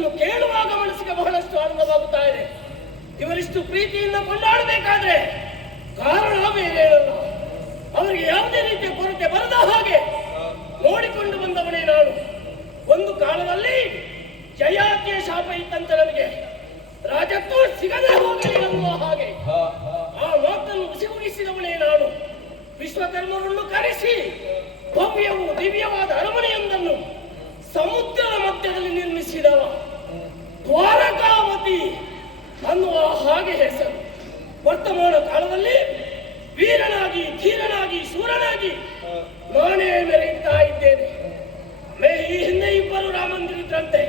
ಇದನ್ನು ಕೇಳುವಾಗ ಮನಸ್ಸಿಗೆ ಬಹಳಷ್ಟು ಆನಂದವಾಗುತ್ತಾ ಇದೆ. ಇವರಿಷ್ಟು ಪ್ರೀತಿಯಿಂದ ಕೊಂಡಾಡಬೇಕಾದ್ರೆ ಕಾರಣ ಬೇರೇನಲ್ಲ. ಅವರಿಗೆ ಯಾವುದೇ ರೀತಿಯ ಕೊರತೆ ಬರದ ಹಾಗೆ ನೋಡಿಕೊಂಡು ಬಂದವನೇ ನಾನು. ಒಂದು ಕಾಲದಲ್ಲಿ ಜಯಾತಿಯ ಶಾಪ ಇತ್ತಂತ ನನಗೆ, ರಾಜತ್ವ ಸಿಗದೆ ಹೋಗಲಿ ಅನ್ನುವ ಹಾಗೆ ಆ ಮಾತನ್ನು ಉಸಿಗುಡಿಸಿದವನೇ ನಾನು. ವಿಶ್ವಕರ್ಮರನ್ನು ಕರೆಸಿ ಭವ್ಯವೂ ದಿವ್ಯವಾದ ಅರಮನೆಯೊಂದನ್ನು ಸಮುದ್ರದ ಮಧ್ಯದಲ್ಲಿ ನಿರ್ಮಿಸಿದವ. ದ್ವಾರಕಾವತಿ ಅನ್ನುವ ಹಾಗೆ ಹೆಸರು. ವರ್ತಮಾನ ಕಾಲದಲ್ಲಿ ವೀರನಾಗಿ, ಧೀರನಾಗಿ, ಶೂರನಾಗಿ ನಾನೇ ಮೆರೆಯುತ್ತಾ ಇದ್ದೇನೆ. ಈ ಹಿಂದೆ ಇಬ್ಬರು ರಾಮಂದಿರಿದ್ರಂತೆ.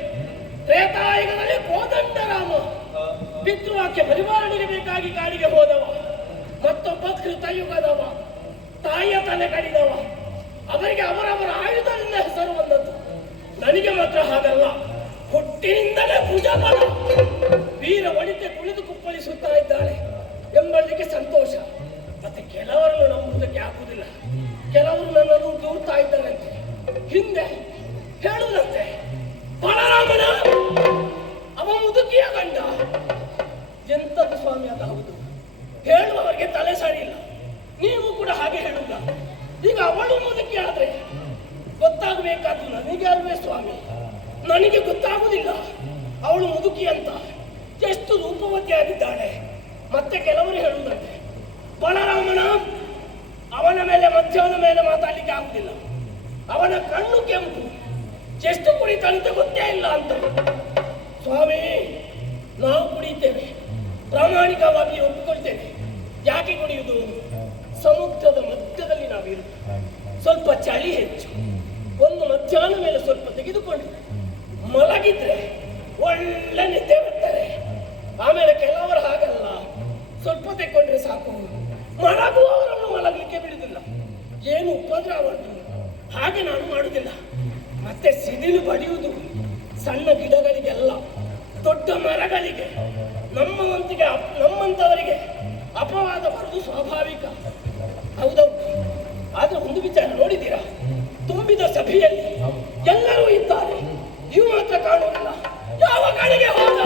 ತ್ರೇತಾಯುಗದಲ್ಲಿ ಕೋದಂಡ ರಾಮ ಪಿತೃವಾಕ್ಯ ಪರಿಪಾಲನೆಗೆ ಕಾಡಿಗೆ ಹೋದವ. ಮತ್ತೊಬ್ಬ ಕೃತಯುಗದವ, ತಾಯಿಯ ತಲೆ ಕಡಿದವ. ಅವರಿಗೆ ಅವರವರ ಆಯುಧದಿಂದ ಹೆಸರು ಬಂದದ್ದು. ನನಗೆ ಮಾತ್ರ ಹಾಗಲ್ಲ, ಹುಟ್ಟಿನಿಂದಲೇ ಭುಜಬಲ. ವೀರ ವನಿತೆ ಕುಳಿದು ಕುಪ್ಪಳಿಸುತ್ತಾ ಇದ್ದಾಳೆ ಎಂಬುದಕ್ಕೆ ಸಂತೋಷ. ಮತ್ತೆ ಕೆಲವರನ್ನು ನಂಬುವುದಕ್ಕೆ ಆಗುವುದಿಲ್ಲ. ಕೆಲವರು ನನ್ನನ್ನು ದೂರ್ತಾ ಇದ್ದಾರಂತೆ. ಹಿಂದೆ ಹೇಳುವುದಂತೆ, ಬಲರಾಮನ ಅವ ಮುದುಕಿಯ ಗಂಡ. ಎಂತದ್ದು ಸ್ವಾಮಿ ಅದು? ಹೌದು, ಹೇಳುವವರಿಗೆ ತಲೆ ಸರಿ ಇಲ್ಲ. ನೀವು ಕೂಡ ಹಾಗೆ ಹೇಳುವುದ? ಈಗ ಅವಳು ಮುದುಕಿ ಆದ್ರೆ ಗೊತ್ತಾಗಬೇಕಾದ್ದು ನನಗೆ ಅಲ್ವೇ ಸ್ವಾಮಿ? ನನಗೆ ಗೊತ್ತಾಗುವುದಿಲ್ಲ ಅವಳು ಮುದುಕಿ ಅಂತ. ಎಷ್ಟು ರೂಪವತಿ ಆಗಿದ್ದಾಳೆ. ಮತ್ತೆ ಕೆಲವರು ಹೇಳುವುದಂತೆ, ಬಲರಾಮನ ಅವನ ಮೇಲೆ ಮಧ್ಯಾಹ್ನ ಮೇಲೆ ಮಾತಾಡ್ಲಿಕ್ಕೆ ಆಗುದಿಲ್ಲ. ಅವನ ಕಣ್ಣು ಕೆಂಪು, ಎಷ್ಟು ಕುಡಿತಂತ ಗೊತ್ತೇ ಇಲ್ಲ ಅಂತ. ಸ್ವಾಮಿ, ನಾವು ಕುಡಿತೇವೆ, ಪ್ರಾಮಾಣಿಕವಾಗಿ ಒಪ್ಪಿಕೊಳ್ತೇವೆ. ಯಾಕೆ ಕುಡಿಯುವುದು? ಸಮುದ್ರದ ಮಧ್ಯದಲ್ಲಿ ನಾವಿರುವುದು, ಸ್ವಲ್ಪ ಚಳಿ ಹೆಚ್ಚು. ಒಂದು ಮಧ್ಯಾಹ್ನ ಮೇಲೆ ಸ್ವಲ್ಪ ತೆಗೆದುಕೊಂಡು ಮಲಗಿದ್ರೆ ಒಳ್ಳೆ ನಿದ್ದೆ ಬರ್ತಾರೆ. ಆಮೇಲೆ ಕೆಲವರು ಹಾಗಲ್ಲ, ಸ್ವಲ್ಪ ತೆಕ್ಕೊಂಡ್ರೆ ಸಾಕು, ಮಲಗುವವರನ್ನು ಮಲಗಲಿಕ್ಕೆ ಬಿಡುವುದಿಲ್ಲ. ಏನು ಉಪದ್ರವ ಉಂಟು, ಹಾಗೆ ನಾನು ಮಾಡುವುದಿಲ್ಲ. ಮತ್ತೆ ಸಿಡಿಲು ಬಡಿಯುವುದು ಸಣ್ಣ ಗಿಡಗಳಿಗೆಲ್ಲ, ದೊಡ್ಡ ಮರಗಳಿಗೆ. ನಮ್ಮಂತವರಿಗೆ ಅಪವಾದ ಬರುವುದು ಸ್ವಾಭಾವಿಕ. ಹೌದೌದು. ಆದ್ರೆ ಒಂದು ವಿಚಾರ ನೋಡಿದ್ದೀರಾ? ತುಂಬಿದ ಸಭೆಯಲ್ಲಿ ಎಲ್ಲರೂ ಇದ್ದಾರೆ, ಇವು ಮಾತ್ರ ಕಾಣುವುದಿಲ್ಲ. ಯಾವ ಕಡೆಗೆ ಹೋದ?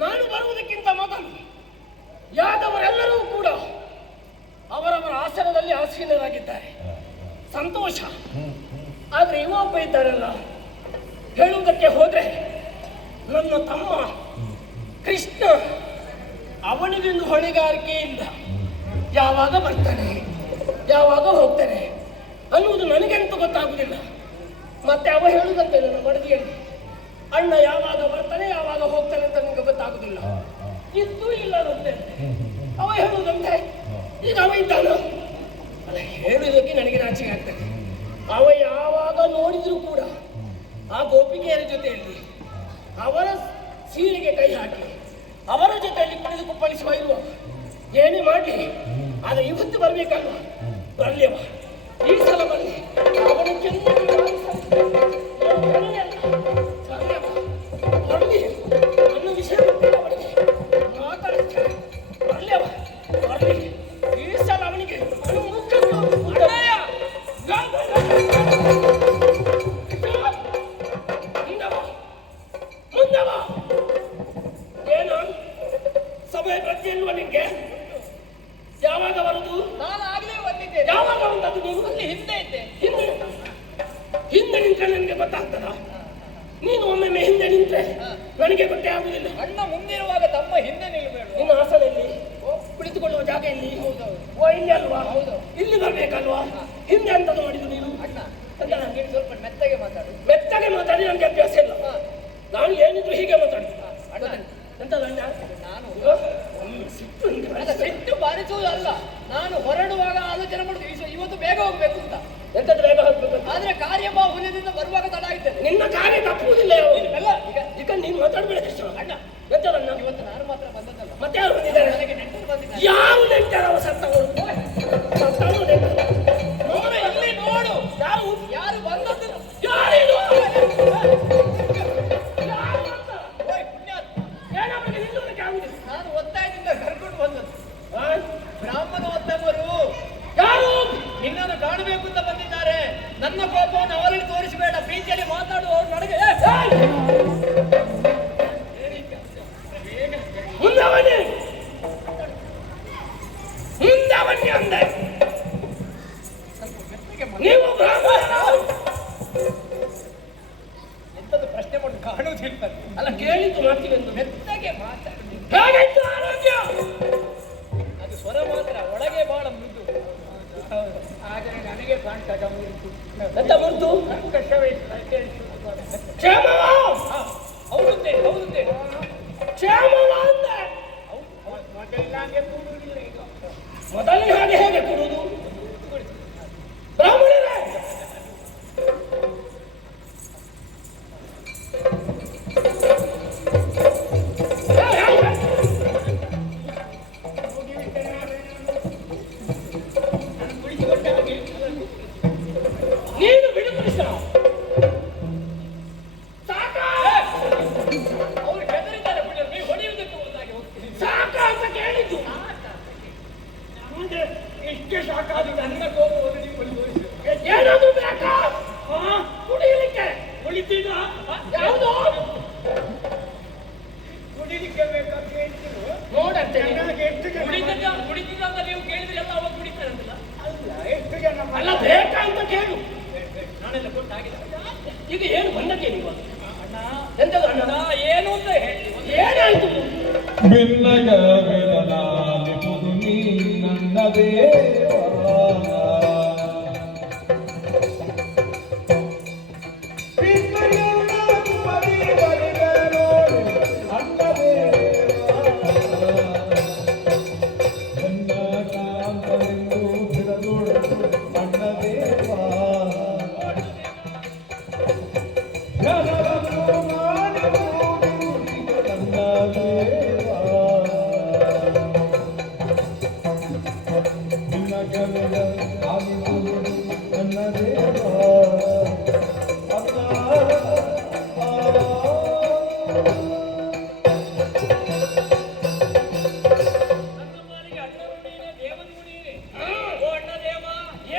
ನಾನು ಬರುವುದಕ್ಕಿಂತ ಮೊದಲು ಯಾದವರೆಲ್ಲರೂ ಕೂಡ ಅವರವರ ಆಸನದಲ್ಲಿ ಆಸೀನರಾಗಿದ್ದಾರೆ. ಸಂತೋಷ. ಆದ್ರೆ ಇವೊಬ್ಬ ಇದ್ದಾರಲ್ಲ, ಹೇಳುವುದಕ್ಕೆ ಹೋದ್ರೆ ನನ್ನ ತಮ್ಮ ಕೃಷ್ಣ, ಅವನಿಗೊಂದು ಹೊಣೆಗಾರಿಕೆ ಇಲ್ಲ. ಯಾವಾಗ ಬರ್ತಾನೆ, ಯಾವಾಗ ಹೋಗ್ತಾನೆ ಅನ್ನುವುದು ನನಗೆಂತೂ ಗೊತ್ತಾಗುವುದಿಲ್ಲ. ಮತ್ತೆ ಅವ ಹೇಳುವುದಂತೆ ನನ್ನ ಮಡದಿಯಲ್ಲಿ, ಅಣ್ಣ ಯಾವಾಗ ಬರ್ತಾನೆ ಯಾವಾಗ ಹೋಗ್ತಾನೆ ಅಂತ ನಿಮಗೆ ಗೊತ್ತಾಗುದಿಲ್ಲ. ಇದ್ದೂ ಇಲ್ಲದಂತೆ ಅವ ಹೇಳುವುದಂತೆ. ಈಗ ಅವ ಇದ್ದಾನ ಅಲ್ಲ, ಹೇಳುವುದಕ್ಕೆ ನನಗೆ ನಾಚಿಕೆ ಆಗ್ತದೆ. ಅವ ಯಾವಾಗ ನೋಡಿದ್ರು ಕೂಡ ಆ ಗೋಪಿಕೆಯರ ಜೊತೆಯಲ್ಲಿ ಅವರ ಸೀರೆಗೆ ಕೈ ಹಾಕಿ ಅವರ ಜೊತೆಯಲ್ಲಿ ಕುಣಿದು ಕುಪ್ಪಳಿಸುವ ಇರುವ ಏನೇ ಮಾಡಲಿ, ಆದ್ರೆ ಇವತ್ತು ಬರ್ಬೇಕಲ್ವ? ಬರ್ಲಿಯವ, ಈ ಸಲ ಬರಲಿ. ಅವನು ಬರ್ಲಿ ಅನ್ನೋ ವಿಷಯ ಗೊತ್ತಿಲ್ಲ ಅವನಿಗೆ, ಮಾತಾಡ್ತಾರೆ. ಬರ್ಲಿಯವ, ಬರ್ಲಿ. ಈ ಸಲ ಅವನಿಗೆ ಮುಂದವ ಏನು ಸಮಯ ಪ್ರತಿ ಎನ್ನುವ ನಿನ್ಗೆ ಯಾವಾಗ ಬರುದು? ನಾನು ಆಗ್ಲೇ ಬಂದಿದ್ದೆ. ಯಾವಾಗ ಬಂದದ್ದು ನೀನು? ಅಲ್ಲಿ ಹಿಂದೆ ಇದ್ದೆ. ಹಿಂದೆ ನಿಂತ್ರೆ ನನಗೆ ಗೊತ್ತಾಗ್ತದ? ನೀನು ಒಮ್ಮೆ ಹಿಂದೆ ನಿಂತ್ರೆ ನನಗೆ ಗೊತ್ತೇ ಆಗುದಿಲ್ಲ. ಅಣ್ಣ ಮುಂದಿರುವಾಗ ತಮ್ಮ ಹಿಂದೆ ನಿಲ್ಲಬೇಡ. ನಿನ್ನ ಆಸನ ಇಲ್ಲಿ ಕುಳಿತುಕೊಳ್ಳುವ ಜಾಗ ಇಲ್ಲಿ. ಹೌದೌದು. ಓ ಇಲ್ಲಿ ಅಲ್ವಾ? ಹೌದು. ಇಲ್ಲಿ ಬರ್ಬೇಕಲ್ವಾ? ಹಿಂದೆ ಎಂತದ್ದು ಮಾಡಿದ್ದು ನೀನು? ಅಣ್ಣ ನನಗೆ ಸ್ವಲ್ಪ ಮೆತ್ತಗೆ ಮಾತಾಡು. ಮೆತ್ತಗೆ ಮಾತಾಡಿ ನನಗೆ ಅಭ್ಯಾಸ ಇಲ್ಲ. ಹಾ. ನಾನು ಏನಿದ್ರು ಹೀಗೆ ಮಾತಾಡಿ. ಅಣ್ಣ ಎಂತದ ಅಣ್ಣ? ನಾನು ಸಿಟ್ಟು ನಿಂಗೆ ಅಲ್ಲ, ಸಿಟ್ಟು ಬಾರಿಸುವುದಲ್ಲ, ನಾನು ಹೊರಡುವಾಗ ಆಲೋಚನೆ ಮಾಡುದು ಇವತ್ತು ಬೇಗ ಹೋಗ್ಬೇಕು ಅಂತ. ಎಂತದ್ದು ಬೇಗ ಹೋಗ್ಬೇಕು? ಆದ್ರೆ ಕಾರ್ಯಬಾಹುಲ್ಯದಿಂದ ಬರುವಾಗ ತಡ ಆಗಿದ್ದೇನೆ. ನಿನ್ನ ಕಾರ್ಯ ತಪ್ಪುವುದಿಲ್ಲ. ಅಲ್ಲ ಈಗ ನೀನು ಮಾತಾಡ್ಬೇಡ ಕೃಷ್ಣ. ಅಣ್ಣ ಎಂತದಣ್ಣ? ಇವತ್ತು ನಾನು ಮಾತ್ರ ಬಂದದ್ದಲ್ಲ, ಮತ್ತೆ ಯಾರು ಬಂದಿದ್ದಾರೆ? ನನಗೆ ನೆಂಟರು ಬಂದಿದ್ದಾರೆ. ಯಾವ ನೆಂಟರವ ಸತ್ತವರು? ಸತ್ತವರು ನೆಂಟರು. ನೋಡು ಇಲ್ಲಿ ನೋಡು, ಯಾರು ಯಾರು ಬಂದದ್ದು? ಯಾರಿದು? ಓಯ್ ಪುಣ್ಯಾತ್ಮ, ಏನವರಿಗೆ ನಿಲ್ಲುವುದಕ್ಕೆ ಆಗುದಿಲ್ಲ. ನಾನು ಒತ್ತಾಯದಿಂದ ಕರ್ಕೊಂಡು ಬಂದದ್ದು. ಆ? ಬ್ರಾಹ್ಮಣೋತ್ತಮರು ಯಾರು? ನಿನ್ನನ್ನು ಕಾಣಬೇಕು ಅಂತ ಬಂದಿದ್ದಾರೆ. ನನ್ನ ಕೋಪವನ್ನು ಅವರಲ್ಲಿ ತೋರಿಸಬೇಡ, ಪ್ರೀತಿಯಲ್ಲಿ ಮಾತಾಡುವವರು ನನಗೆ ಮುಂದವನ್ನೇ ಮುಂದವನ್ನೇ ಅಂದೆ. ನೀವು ಬ್ರಾಹ್ಮಣರು ಎಂತದ್ದು ಪ್ರಶ್ನೆ ಮಾಡಿ ಕಾಣುವುದಿಲ್ಲ. ಅಲ್ಲ, ಕೇಳಿದ್ದು ಮಾಡ್ತೀವಿ ಎಂದು. ಮೆತ್ತಗೆ ಮಾತಾಡು. ಹೇಗಾಯ್ತು ಆರೋಗ್ಯ? ಅದು ಸ್ವರ ಮಾತ್ರ, ಒಳಗೆ ಬಹಳ ಮೃದು. ಆದರೆ ನನಗೆ ಕಾಣ್ತದ ಮುರಿತು. ಎಂತ ಮುರ್ದು? ಕಷ್ಟವೇ ಕ್ಷೇಮವ? ಹೌದುತ್ತೇನೆ ಹೌದುತ್ತೇನೆ. ಕ್ಷೇಮವ ಅಂದೆ. ಮೊದಲಿನ ಹಾಗೆ ಕೂಡುವುದಿಲ್ಲ ಈಗ. ಮೊದಲಿನ ಹಾಗೆ ಹೇಗೆ ಕೊಡುವುದು? ಬ್ರಾಹ್ಮಣರೇ, ನೀನು ಬಿಡು ಕೃಷ್ಣ. ಸಾಕ ಅವರು ಹೆದರಿದ್ದಾರೆ ಬಿಡಿ, ನೀವು ಹೊಡೆಯುವುದಕ್ಕೆ ಮುಂದಾಗಿ ಹೋಗ್ತೀನಿ. ಸಾಕ ಅಂತ ಕೇಳಿದ್ದು. ಇಷ್ಟೇ ಸಾಕಾದ ನನ್ನ ಕೋಪವನ್ನು ನೀವು ತೋರಿಸಿ. ಏನಾದ್ರು ಬೇಕಾ? ಕುಡಿಯಲಿಕ್ಕೆ ಕುಳಿತೀಗ ಯಾವುದು? ಕುಡಿಲಿಕ್ಕೆ ಬೇಕಾದ್ರೆ ಹೇಳ್ತೀರು. ನೋಡಂತೆ ನೀನು. ನನಗೆ ಎಷ್ಟು ಜನ ಕುಡಿತಿದ್ದ ಅಂತ ನೀವು ಕೇಳಿದ್ರೆ ಎಲ್ಲ ಅವಾಗ ಕುಡಿತಾರಂತಲ್ಲ. ಅಲ್ಲ, ಎಷ್ಟು ಜನ ಅಲ್ಲ, ಬೇಕಾ ಅಂತ ಕೇಳು. ನಾನೆಲ್ಲ ಕೊಟ್ಟಾಗಿಲ್ಲ. ಈಗ ಏನು ಬಂದಕ್ಕೆ ನೀವು? ಅಣ್ಣ ಎಂತದು ಅಣ್ಣ? ನಾ ಏನು ಅಂತ ಹೇಳಿ ಏನಾಯ್ತು? ಬಿನ್ನಗ ವಿರಲಾಲಿಪುದು ನೀ ನನ್ನ ದೇವಾ ಬಿನ್ನಗ ಮರಿ ಬರಿದ ನೋಡು ನನ್ನ ದೇವಾ ನನ್ನ ಕಾಂತನೆಂದು ಬಿಡದೋಡು ನನ್ನ ದೇವಾ ಜನರನ್ನು ಮಾಡಿ ನನ್ನ ದೇವಾ ನಿನ್ನ ಕರೆದ ಆಗುವುದು ನನ್ನ ದೇವಾ ನಮ್ಮನಿಗೆ ಅಣ್ಣರು ನೀನೆ, ದೇವನು ನೀನೆ. ಓ ಅಣ್ಣ ದೇವ,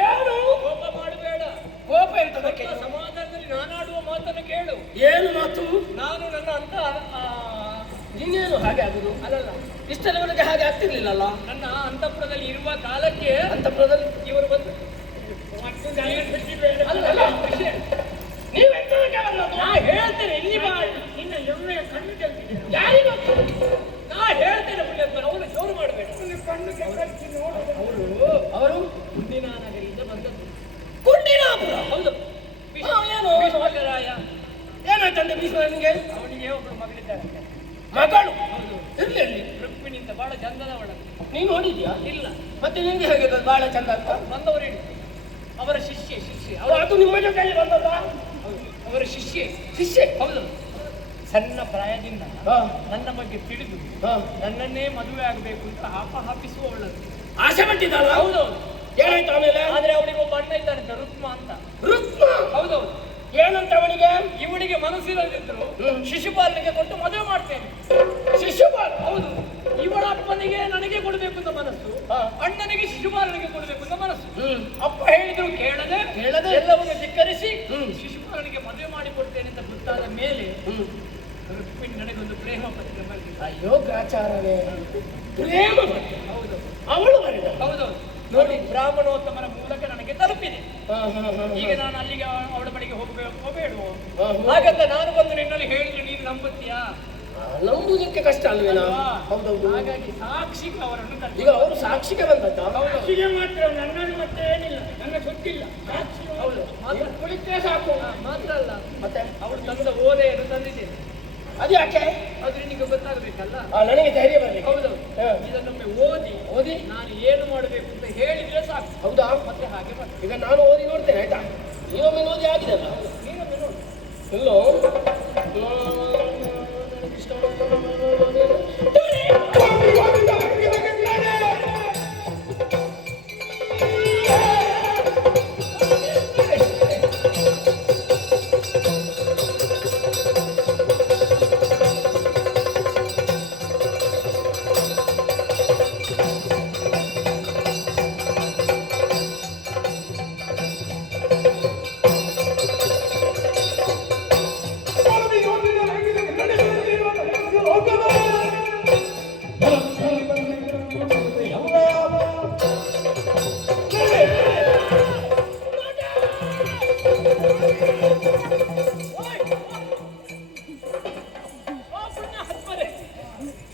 ಏನು ಕೋಪ ಮಾಡಬೇಡ. ಕೋಪ ಎಂತದಕ್ಕೆ? ಎಲ್ಲ ಸಮಾಧಾನದಲ್ಲಿ ನಾನಾಡುವ ಮಾತನ್ನು ಕೇಳು. ಏನು ಮಾತು? ನಾನು ನನ್ನ ಅಂತ ಇನ್ನೇನು ಹಾಗೆ ಆಗುದು? ಅಲ್ಲಲ್ಲ, ಇಷ್ಟರವರೆಗೆ ಹಾಗೆ ಆಗ್ತಿರ್ಲಿಲ್ಲಲ್ಲ. ನನ್ನ ಅಂತಃಪುರದಲ್ಲಿ ಇರುವ ಕಾಲಕ್ಕೆ ಅಂತಃಪುರದಲ್ಲಿ ಇವರು ಬಂದು ಅಲ್ಲಲ್ಲ, ವಿಷಯ ನೀವೆಂತದಕ್ಕೆ ಬಂದದ್ದು? ನಾ ಹೇಳ್ತೇನೆ, ಇಲ್ಲಿ ಬಾ. ನಿನ್ನ ಎಮ್ಮೆಯ ಕಣ್ಣು ಚೆಲ್ತಿದೆ. ಯಾರಿಗೂ ನಾ ಹೇಳ್ತೇನೆ ಪುಣ್ಯಾತ್ಮ, ಅವನು ಜೋರು ಮಾಡಬೇಡ. ಅವರು ಮುಂದಿನ ನಗರಿಯಿಂದ ಬಂದದ್ದು. ಕುಂಡಿನಾಪುರ. ಹೌದು. ಹಾ, ಏನು? ಭೀಷ್ಮರಾಯ, ಏನಾಯ್ತಂತೆ ಭೀಷ್ಮನಿಗೆ? ಅವನಿಗೆ ಒಬ್ಬಳು ಮಗಳಿದ್ದಾರೆ. ಮಗಳು ಹೌದು. ಇರ್ಲಿ ಅಲ್ಲಿ. ರುಕ್ಮಿಣಿ ಅಂತ ಬಹಳ ಚಂದದವಳಂತೆ. ನೀನು ನೋಡಿದ್ಯಾ? ಇಲ್ಲ, ಮತ್ತೆ ನಿಂಗೆ ಹೇಗೆ ಅದು ಬಹಳ ಚಂದ ಅಂತ? ಬಂದವರು ಹೇಳಿ, ಅವರ ಶಿಷ್ಯೆ ಅವ್ರು ಅದು ನಿಮ್ಮ ಜೊತೆಗೆ ಬಂದದ? ಅವರ ಶಿಷ್ಯೆ. ಶಿಷ್ಯೆ? ಹೌದು. ಸಣ್ಣ ಪ್ರಾಯದಿಂದ ಹಾ, ನನ್ನ ಬಗ್ಗೆ ತಿಳಿದು ಹಾ. ನನ್ನನ್ನೇ ಮದುವೆ ಆಗಬೇಕು ಅಂತ ಹಾಪಿಸುವವಳಂತೆ. ಆಸೆ ಪಟ್ಟಿದ್ದಾಳ? ಹೌದು. ಏನಾಯ್ತು ಆಮೇಲೆ? ಆದ್ರೆ ಅವಳಿಗೆ ಒಬ್ಬ ಅಣ್ಣ ಇದ್ದಾನಂತೆ, ರುಕ್ಮ ಅಂತ. ರುಕ್ಮ? ಹೌದೌದು. ಏನಂತ ಅವನಿಗೆ? ಇವಳಿಗೆ ಮನಸ್ಸಿರದಿದ್ರು ಹ್ಮ್. ಶಿಶುಪಾಲನಿಗೆ ಕೊಟ್ಟು ಮದುವೆ ಮಾಡ್ತೇನೆ. ಶಿಶುಪಾಲ? ಹೌದು. ಇವಳ ಅಪ್ಪನಿಗೆ ನನಗೆ ಕೊಡಬೇಕು ಅಂತ ಮನಸ್ಸು, ಹಾ. ಅಣ್ಣನಿಗೆ ಶಿಶುಪಾಲನಿಗೆ ಕೊಡಬೇಕು ಅಂತ ಮನಸ್ಸು. ಹ್ಮ್. ಅಪ್ಪ ಹೇಳಿದ್ರು ಕೇಳದೆ ಕೇಳದೆ ಎಲ್ಲವನ್ನು ಧಿಕ್ಕರಿಸಿ ಹ್ಮ್. ಶಿಶುಪಾಲನಿಗೆ ಮದುವೆ ಮಾಡಿ ಕೊಡ್ತೇನೆ ಅಂತ ಗೊತ್ತಾದ ಮೇಲೆ ಹ್ಮ್. ರುಕ್ಮಿಣಿ ನನಗೊಂದು ಪ್ರೇಮ ಪತ್ರ ಬರೆದಿದ್ದ. ಅಯ್ಯೋ ಗ್ರಾಚಾರವೇ, ಪ್ರೇಮ ಪತ್ರ. ಹೌದು ಅವಳು ಬರೆದ? ಹೌದೌದು. ನೋಡಿ, ಬ್ರಾಹ್ಮಣೋತ್ತಮನ ಮೂಲಕ ನನಗೆ ತಲುಪಿದೆ. ಹಾ, ಹಾ, ಹಾ, ಈಗ ನಾನು ಅಲ್ಲಿಗೆ ಅವಳ ಬಳಿಗೆ ಹೋಗಬೇಕೋ ಬೇಡವೋ? ಹಾ, ಹಾ. ಹಾಗಂತ ನಾನು ಬಂದು ನಿನ್ನಲ್ಲಿ ಹೇಳಿದ್ರೆ ನೀನು ನಂಬುತ್ತೀಯಾ? ನಂಬುವುದಕ್ಕೆ ಕಷ್ಟ ಅಲ್ವೇನಾ? ಹೌದೌದು. ಹಾಗಾಗಿ ಸಾಕ್ಷಿಗೆ ಅವರನ್ನು ಕರೆದು ಈಗ ಅವರು ಸಾಕ್ಷಿಗೆ ಬಂದದ್ದ? ಸಾಕ್ಷಿಗೆ ಮಾತ್ರ, ನನ್ನನ್ನು ಮತ್ತೆ ಏನಿಲ್ಲ, ನನ್ನ ಗೊತ್ತಿಲ್ಲ. ಸಾಕ್ಷಿ ಹೌದು, ಮಾತ್ರ ಕುಳಿತರೆ ಸಾಕು. ಮಾತ್ರ ಅಲ್ಲ, ಮತ್ತೆ ಅವಳು ತಂದ ಓಲೆಯನ್ನು ತಂದಿದ್ದೇನೆ. ಅದು ಯಾಕೆ? ಅದು ನಿನಗೆ ಗೊತ್ತಾಗಬೇಕಲ್ಲ. ನನಗೆ ಧೈರ್ಯ ಬರಲಿ. ಹೌದು, ಹಾ. ಇದನ್ನೊಮ್ಮೆ ಓದಿ ನಾನು ಏನು ಮಾಡಬೇಕು ಅಂತ ಹೇಳಿದ್ರೆ ಸಾಕು. ಹೌದಾ? ಮತ್ತೆ ಹಾಗೆ ಮಾಡಿ. ಈಗ ನಾನು ಓದಿ ನೋಡ್ತೇನೆ ಆಯ್ತಾ? ನೀವೊಮ್ಮೆ ಓದಿ ಆಗಿದೆಲ್ಲ ನೀನೊಮ್ಮೆ ನೋಡು. ಎಲ್ಲೋ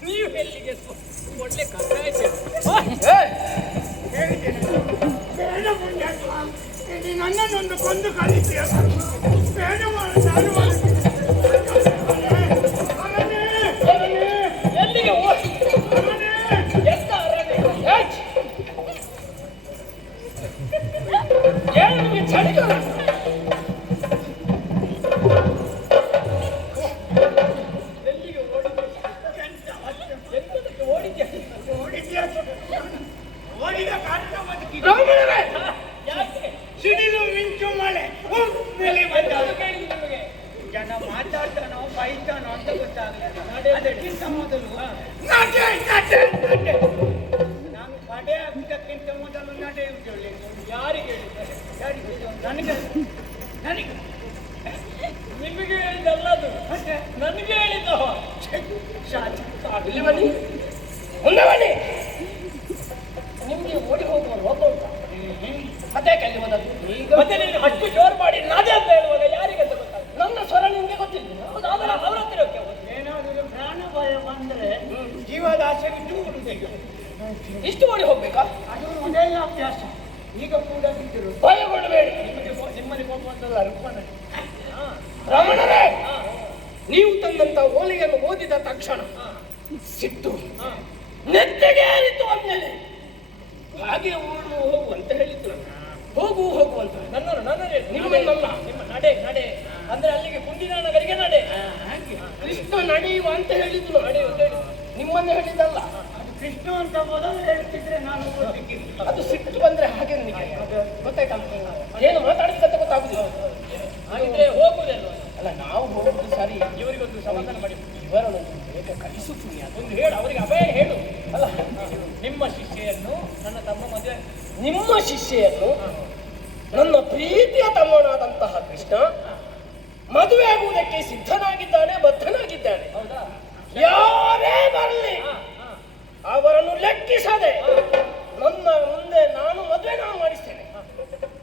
ನೀವು ಎಲ್ಲಿಗೆ ಒಳ್ಳೆ ಕಥೆ ನನ್ನನ್ನೊಂದು ಕೊಂದು ಕಲಿತೀಯ ಬೇಡ ಎಲ್ಲಿಗೆ ಎಂತ ಚಳಿಗಾಲ ಎಲ್ಲಿಗೆ ಓಡಿದ ಕಾರಣ ಬದುಕಿ ಯಾಕೆ ಸಿಡಿಲು ಮಿಂಚು ಮಳೆ ಮೇಲೆ ನಿಮಗೆ ಜನ ಮಾತಾಡ್ತಾನೋ ಬೈತಾನೋ ಅಂತ ಗೊತ್ತಾಗಲಿಲ್ಲ. ಅದಕ್ಕಿಂತ ಮೊದಲು ನಾನು ಪಡೆ ಹಾಕಿದ್ದಕ್ಕಿಂತ ಮೊದಲು ನಡೆಯುವುದು ಒಳ್ಳೆಯದು. ಯಾರಿಗೆ ನನಗೆ ನನಗೆ ನಿಮಗೆ ಹೇಳಿದ್ದಲ್ಲ ಅದು, ನನಗೆ ಹೇಳಿದ್ದವ. ಇಲ್ಲಿ ಬನ್ನಿ, ಮುಂದೆ ಬನ್ನಿ. ನಿಮ್ಗೆ ಓಡಿ ಹೋಗುವ ರೋಗ ಉಂಟಾ? ಮತ್ತೆ ಕಲ್ಲಿ ಬಂದದ್ದು ಈಗ ಮತ್ತೆ ನೀನು ಅಷ್ಟು ಜೋರು ಮಾಡಿ ನಾದೇ ಅಂತ ಹೇಳುವಾಗ ಯಾರಿಗೆ ಅಂತ ಗೊತ್ತಾಗ್ತದೆ? ನನ್ನ ಸ್ವರ ನಿಮ್ಗೆ ಗೊತ್ತಿಲ್ಲ. ಅವ್ರ ಹತ್ರ ಏನಾದರೂ ಪ್ರಾಣ ಭಯ ಬಂದರೆ ಜೀವದಾಸೆ ಬಿಟ್ಟು ಬಿಡುವುದಿಲ್ಲ. ಇಷ್ಟು ಓಡಿ ಹೋಗ್ಬೇಕಾ? ಅದು ಮೊದಲ ಅಭ್ಯಾಸ. ಈಗ ಕೂಡ ಬಿದ್ದರು ಭಯಗೊಳ್ಳಬೇಡಿ. ನಿಮ್ಮಲ್ಲಿ ಹೋಗುವಂತಲ್ಲ ರುಕ್ಮಣ. ರಮಣರೇ, ನೀವು ತಂದಂತ ಓಲೆಯನ್ನು ಓದಿದ ತಕ್ಷಣ ಸಿಟ್ಟು ನೆತ್ತಿಗೆ ಏರಿತು ಅಂದೇನೆ. ಹಾಗೆ ಓಡು ಹೋಗು ಅಂತ ಹೇಳಿದ್ರು. ಹೋಗು ಅಂತ ನನ್ನನ್ನು ನಿಮ್ಮನ್ನಲ್ಲ. ನಿಮ್ಮ ನಡೆ ಅಂದ್ರೆ ಅಲ್ಲಿಗೆ ಕುಂದಿನ ನಗರಿಗೆ ನಡೆ. ಕೃಷ್ಣ ನಡೆಯುವ ಅಂತ ಹೇಳಿದ್ರು. ನಿಮ್ಮನ್ನ ಹೇಳಿದ್ದಲ್ಲ. ಅದು ಕೃಷ್ಣ ಅಂತ ಮೊದಲು ಹೇಳ್ತಿದ್ರೆ ನಾನು ಓದಲಿಕ್ಕಿಲ್ಲ. ಅದು ಸಿಟ್ಟು ಬಂದ್ರೆ ಹಾಗೆ ನನಗೆ ಗೊತ್ತಾಯ್ತಾ? ಏನು ಮಾತಾಡಿದಂತ ಗೊತ್ತಾಗುದಿಲ್ಲ. ಹಾಗಿದ್ರೆ ಹೋಗುವುದಲ್ವ? ಅಲ್ಲ, ನಾವು ಹೋಗುದು ಸರಿ. ಇವರಿಗೊಂದು ಸಮಾಧಾನ ಮಾಡಿ, ಇವರನ್ನು ಬೇಗ ಕಲಿಸುತ್ತೀನಿ. ಒಂದು ಹೇಳು, ಅವರಿಗೆ ಅಭಯ ಹೇಳು. ಅಲ್ಲ, ನಿಮ್ಮ ಶಿಷ್ಯೆಯನ್ನು ನನ್ನ ತಮ್ಮ ಮದುವೆ. ನಿಮ್ಮ ಶಿಷ್ಯೆಯನ್ನು ನನ್ನ ಪ್ರೀತಿಯ ತಮ್ಮನಾದಂತಹ ಕೃಷ್ಣ ಮದುವೆ ಆಗುವುದಕ್ಕೆ ಸಿದ್ಧನಾಗಿದ್ದಾನೆ, ಬದ್ಧನಾಗಿದ್ದಾನೆ. ಹೌದಾ? ಯಾರೇ ಬರಲಿ ಅವರನ್ನು ಲೆಕ್ಕಿಸದೆ ನನ್ನ ಮುಂದೆ ನಾನು ಮದುವೆ ಮಾಡಿಸ್ತೇನೆ.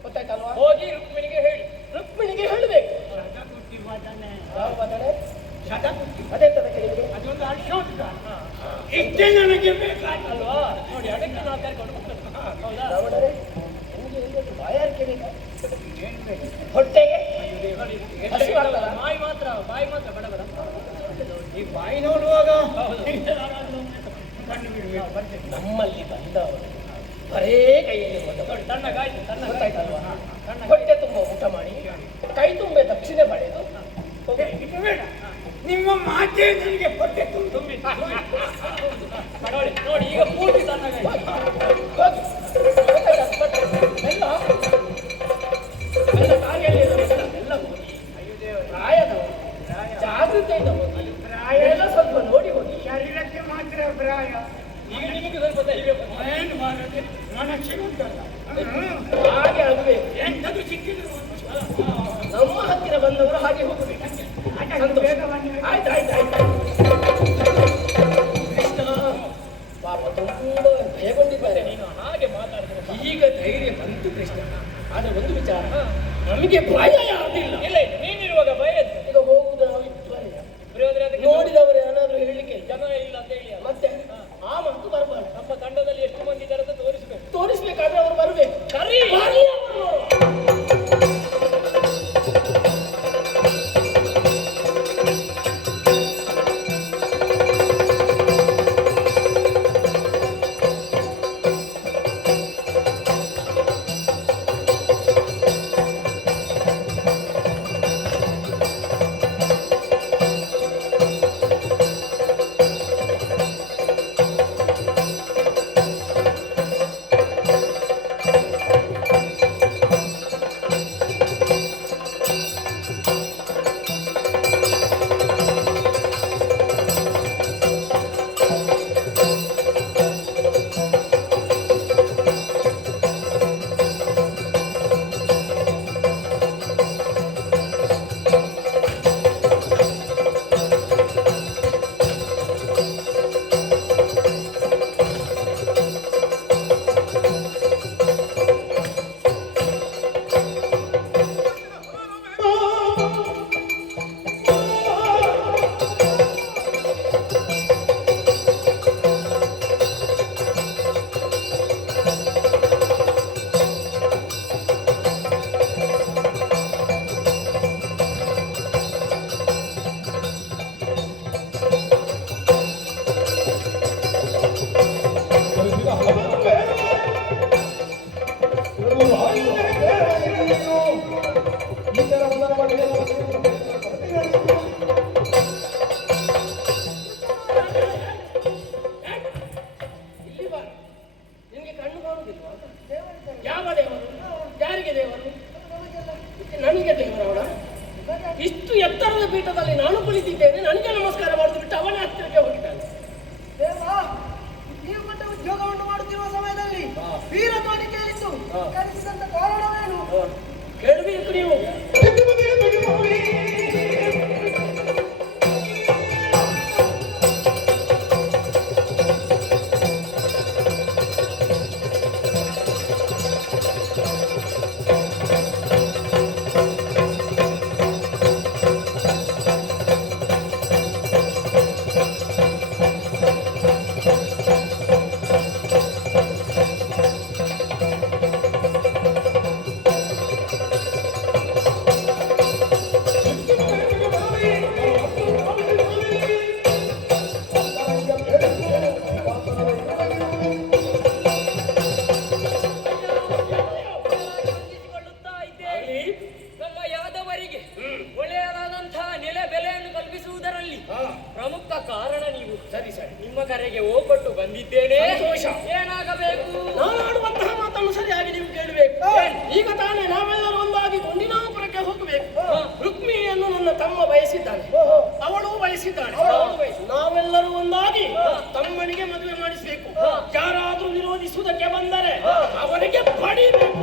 ಗೊತ್ತಾಯ್ತಲ್ವಾ? ಹೋಗಿ ರುಕ್ಮಿಣಿಗೆ ಹೇಳಿ. ರುಕ್ಮಿಣಿಗೆ ಹೇಳಬೇಕು. ಶತಕುಟ್ಟಿ ವದನೆ. ಯಾವ ಬದನೆ? ಶತಕುಟ್ಟಿ ಅದೆಂತದಕ್ಕೆ ನಿಮಗೆ? ಅದೊಂದು ಹರ್ಷೋದ್ಗಾರ. ಇಷ್ಟೇ ನನಗೆ ಬೇಕಾದ ಅಲ್ವಾ? ನೋಡಿ, ಅದಕ್ಕೆ ನಾವು ಕರ್ಕೊಂಡು ಹೋಗ್ತೇವೆ. ಹೌದಾ? ರಾವಣರೇ, ನಿಮಗೆ ಇವತ್ತು ಬಾಯಾರಿಕೆ ಬೇಕಾ? ಹೊಟ್ಟೆಗೆ ಹಸಿವಾಗ್ತದಾ? ಬಾಯಿ ಮಾತ್ರ ಬಡ ಬಡ. ಈ ಬಾಯಿ ನೋಡುವಾಗ ಕಣ್ಣು ಬಿಡಬೇಕು. ಬರ್ತೇನೆ. ನಮ್ಮಲ್ಲಿ ಬಂದವರು ಬರೇ ಕೈಯಲ್ಲಿ ನೋಡಿ, ತಣ್ಣಗಾಯ್ತು, ತಣ್ಣ ಗೊತ್ತಾಯ್ತಲ್ವಾ? ಹೊಟ್ಟೆ ತುಂಬ ಊಟ ಮಾಡಿ ಕೈ ತುಂಬೆ ದಕ್ಷಿಣೆ ಪಡೆದು ಇದು ಬೇಡ. ನಿಮ್ಮ ಮಾತೇ ನನಗೆ ಹೊಟ್ಟೆ ತುಂಬಿ ನೋಡಿ, ಈಗ ಪೂರ್ತಿ ತಣ್ಣಗಾಯ್ತು. ಪ್ರಾಯದವರು ಜಾಗೃತೆಯಿಂದ ಹೋಗಿ ಎಲ್ಲ ಸ್ವಲ್ಪ ನೋಡಿ ಹೋಗಿ. ಶರೀರಕ್ಕೆ ಮಾತ್ರ ಪ್ರಾಯ. ಈಗ ನಿಮಗೆ ಸ್ವಲ್ಪ ಧೈರ್ಯ ಬಂತು. ಏನು ಮಾಡೋದು? ಮನಸ್ಸಿಗೆ ಉಂಟಲ್ಲ. ಹಾಗೆ ಆಗಬೇಕು. ಎಂಥದ್ದು ಸಿಕ್ಕಿದ್ರು ನಮ್ಮ ಹತ್ತಿರ ಬಂದವರು ಹಾಗೆ ಹೋಗಬೇಕು. ಆಯ್ತು. ಕೃಷ್ಣ ಪಾಪ ತುಂಬ ಭಯಗೊಂಡಿದ್ದಾರೆ. ನೀನು ಹಾಗೆ ಮಾತಾಡ್ತೀನಿ. ಈಗ ಧೈರ್ಯ ಬಂತು ಕೃಷ್ಣ. ಆದ್ರೆ ಒಂದು ವಿಚಾರ, ನಮಗೆ ಭಯ ಯಾವ್ದಿಲ್ಲ. ಇಲ್ಲ, ನೀನಿರುವಾಗ ಭಯ ಇತ್ತು. ಈಗ ಹೋಗುವುದು ನಾವು ಇತ್ತು ಅಲ್ಲ. ಬರೋದ್ರೆ ಅದಕ್ಕೆ ನೋಡಿದವರು ಏನಾದ್ರು ಸಮಯ ಇಲ್ಲ ಅಂತ ಹೇಳಿ ಅಲ್ಲ. ಮತ್ತೆ ಆ ಮತ್ತು ಬರಬಾರ್ದು. ನಮ್ಮ ತಂಡದಲ್ಲಿ ಎಷ್ಟು ಮಂದಿ ಇದ್ದಾರೆ ಅಂತ ತೋರಿಸ್ಬೇಕು. ತೋರಿಸ್ಬೇಕಾದ್ರೆ ಅವರು ಬರಬೇಕು. ಕರಿ ಬರೀ ಅವರು. ಈ ತರ ಸಂದರ್ಭದಲ್ಲಿ ಇಲ್ಲಿ ಬಾ. ನಿನ್ಗೆ ಕಣ್ಣು ಕಾಣುವುದಿಲ್ವಾ? ಯಾವ ದೇವರು? ಯಾರಿಗೆ ದೇವರು? ನನಗೆ ದೇವರವಳ. ಇಷ್ಟು ಎತ್ತರದ ಪೀಠದಲ್ಲಿ ನಾನು ಕುಳಿತಿದ್ದೇನೆ, ನನಗೆ ನಮಸ್ಕಾರ ಮಾಡುದು ಬಿಟ್ಟು ಅವನ ಹತ್ತಿರಕ್ಕೆ ಹೋಗಿದ್ದಾನೆ. ನೀವು ಕೊಟ್ಟ ಉದ್ಯೋಗವನ್ನು ಮಾಡುತ್ತಿರುವ ಸಮಯದಲ್ಲಿ ವೀರಧ್ವನಿ ಕೇಳಿತು. ಕರೆಸಿದಂತ ಕಾರಣವೇನು? ಕೇಳಬೇಕು ನೀವು. ವಂದಿಸಿಕೊಳ್ಳುತ್ತಾ ಇದ್ದೇನೆ. ನಮ್ಮ ಯಾದವರಿಗೆ ಒಳ್ಳೆಯದಾದಂತಹ ನೆಲೆ ಬೆಲೆಯನ್ನು ಕಲ್ಪಿಸುವುದರಲ್ಲಿ ಪ್ರಮುಖ ಕಾರಣ ನೀವು. ಸರಿ ಸರಿ, ನಿಮ್ಮ ಕರೆಗೆ ಹೋಗ್ಕೊಟ್ಟು ಬಂದಿದ್ದೇನೆ. ಸಂತೋಷ. ಏನಾಗಬೇಕು? ನಾನು ಆಡುವಂತಹ ಮಾತನ್ನು ಸರಿಯಾಗಿ ನೀವು ಕೇಳಬೇಕು. ಈಗ ತಾನೇ ನಾವೆಲ್ಲರೂ ಒಂದಾಗಿ ಗೊಂಡಿನಾಪುರಕ್ಕೆ ಹೋಗಬೇಕು. ರುಕ್ಮಿಣಿಯನ್ನು ನನ್ನ ತಮ್ಮ ಬಯಸಿದ್ದಾನೆ, ಅವಳು ಬಯಸಿದ್ದಾಳೆ. ನಾವೆಲ್ಲರೂ ಒಂದಾಗಿ ತಮ್ಮನಿಗೆ ಮದುವೆ ಮಾಡಿಸಬೇಕು. ಯಾರಾದ್ರೂ ವಿರೋಧಿಸುವುದಕ್ಕೆ ಬಂದರೆ ಅವನಿಗೆ ಬಡಿಬೇಕು.